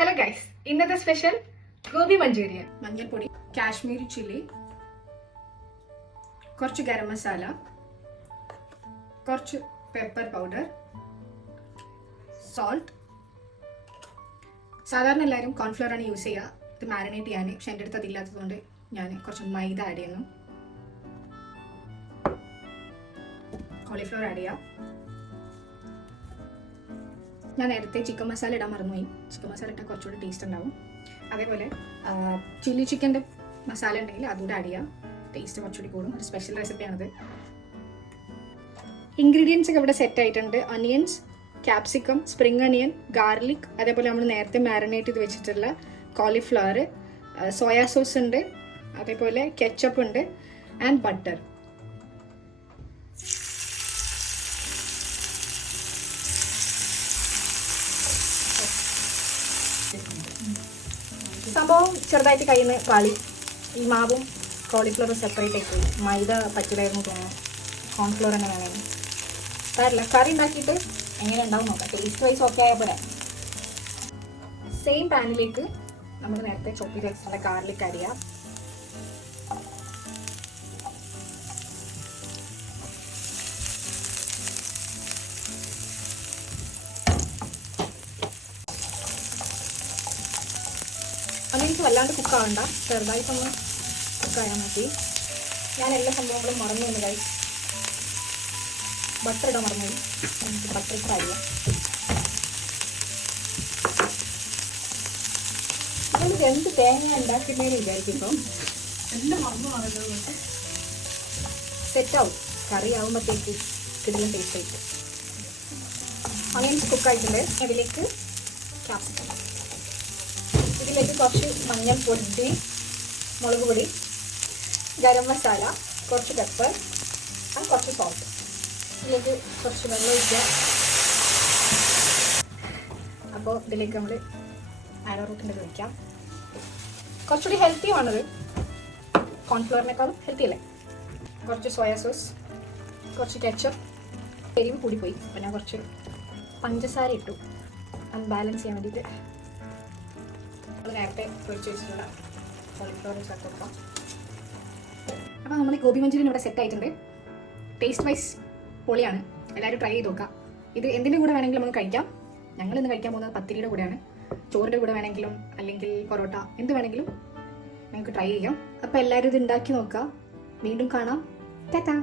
Hello guys, ഇന്നത്തെ special gobi manchurian. മഞ്ഞൾപ്പൊടി, Kashmiri chilli, കുറച്ച് ഗരം മസാല, കുറച്ച് പെപ്പർ പൗഡർ, സോൾട്ട്. സാധാരണ എല്ലാവരും കോൺഫ്ലവർ ആണ് യൂസ് ചെയ്യുക ഇത് മാരിനേറ്റ് ചെയ്യാൻ. പക്ഷെ എൻ്റെ അടുത്ത് അതില്ലാത്തതുകൊണ്ട് ഞാൻ കുറച്ച് മൈദ ആഡ് ചെയ്യുന്നു. കോളിഫ്ലവർ ആഡ് ചെയ്യാം. ഞാൻ നേരത്തെ ചിക്കൻ മസാല ഇടാൻ മറന്നുപോയി. ചിക്കൻ മസാല ഇട്ടാൽ കുറച്ചുകൂടി ടേസ്റ്റ് ഉണ്ടാവും. അതേപോലെ ചില്ലി ചിക്കൻ്റെ മസാല ഉണ്ടെങ്കിൽ അതുകൂടെ ആഡ് ചെയ്യാം, ടേസ്റ്റ് കുറച്ചുകൂടി കൂടും. ഒരു സ്പെഷ്യൽ റെസിപ്പിയാണിത്. ഇൻഗ്രീഡിയൻസ് ഒക്കെ ഇവിടെ സെറ്റ് ആയിട്ടുണ്ട്. അനിയൻസ്, ക്യാപ്സിക്കം, സ്പ്രിംഗ് അനിയൻ, ഗാർലിക്, അതേപോലെ നമ്മൾ നേരത്തെ മാരിനേറ്റ് ചെയ്ത് വെച്ചിട്ടുള്ള കോളിഫ്ലവർ, സോയാ സോസ് ഉണ്ട്, അതേപോലെ കെച്ചപ്പ് ഉണ്ട് ആൻഡ് ബട്ടർ. സംഭവം ചെറുതായിട്ട് കയ്യിൽ നിന്ന് പാളി. ഈ മാവും കോളിഫ്ലവർ സെപ്പറേറ്റ് ആയി. മൈദ പറ്റില്ലായിരുന്നു തോന്നുന്നു. കോൺഫ്ലവർ തന്നെ വേണം. സാരില്ല, കറി ഉണ്ടാക്കിയിട്ട് എങ്ങനെ ഉണ്ടാവും നോക്കാം. ടേസ്റ്റ് വൈസ് ഓക്കെ ആയാൽ പോലെ. സെയിം പാനിലേക്ക് നമ്മൾ നേരത്തെ ചോപ്പ് ചെയ്ത ഗാർലിക് ആഡ് ചെയ്യാം. അതെനിക്ക് വല്ലാണ്ട് കുക്കാവണ്ട, ചെറുതായിട്ടൊന്ന് കുക്കായാൽ മതി. ഞാൻ എല്ലാ സംഭവങ്ങളും മറന്നു വന്നു കഴി. ബട്ടർ ഇടാൻ മറന്നു. നമുക്ക് ബട്ടർ ഫ്രൈ ചെയ്യാം. ഇതിൽ എന്ത് തേങ്ങ ഉണ്ടാക്കുന്നതെന്ന് വിചാരിക്കുമ്പോൾ എല്ലാം മറന്നു പോകുന്നത്. സെറ്റാവും. കറി ആകുമ്പോഴത്തേക്ക് കിടിലൻ ടേസ്റ്റ് ആയിട്ട്. അനിയൻസ് കുക്കായിട്ടുണ്ട്. അതിലേക്ക് ക്യാപ്സിക്കം, ഇതിലേക്ക് കുറച്ച് മഞ്ഞൾപ്പൊടി, മുളക് പൊടി, ഗരം മസാല, കുറച്ച് പെപ്പർ, കുറച്ച് സോൾട്ട്. ഇതിലേക്ക് കുറച്ച് വെള്ളം ഒഴിക്കുക. അപ്പോൾ ഇതിലേക്ക് നമ്മൾ ആരോ റൂട്ടിൻ്റെ ഒഴിക്കാം. കുറച്ചുകൂടി ഹെൽത്തിയുമാണത്, കോൺഫ്ലവറിനേക്കാളും ഹെൽത്തി അല്ലേ. കുറച്ച് സോയാ സോസ്, കുറച്ച് കെച്ചപ്പ്. എരിവ് കൂടിപ്പോയി, അപ്പോൾ ഞാൻ കുറച്ച് പഞ്ചസാര ഇട്ടു, അത് ബാലൻസ് ചെയ്യാൻ വേണ്ടിയിട്ട്. നേരത്തെ പൊരിച്ച് വെച്ചിട്ടുള്ള കോളിഫ്ലവർ ചേർത്ത് കൊടുക്കാം. അപ്പോൾ നമ്മൾ ഗോബി മഞ്ചൂരിയൻ ഇവിടെ സെറ്റ് ആയിട്ടുണ്ട്. ടേസ്റ്റ് വൈസ് പൊളിയാണ്. എല്ലാവരും ട്രൈ ചെയ്ത് നോക്കാം. ഇത് എന്തിൻ്റെ കൂടെ വേണമെങ്കിലും നമുക്ക് കഴിക്കാം. ഞങ്ങൾ ഇന്ന് കഴിക്കാൻ പോകുന്നത് പത്തിരിയുടെ കൂടെയാണ്. ചോറിൻ്റെ കൂടെ വേണമെങ്കിലും അല്ലെങ്കിൽ പൊറോട്ട എന്ത് വേണമെങ്കിലും നമുക്ക് ട്രൈ ചെയ്യാം. അപ്പോൾ എല്ലാവരും ഇത് ഉണ്ടാക്കി നോക്കുക. വീണ്ടും കാണാം. ടാറ്റാ.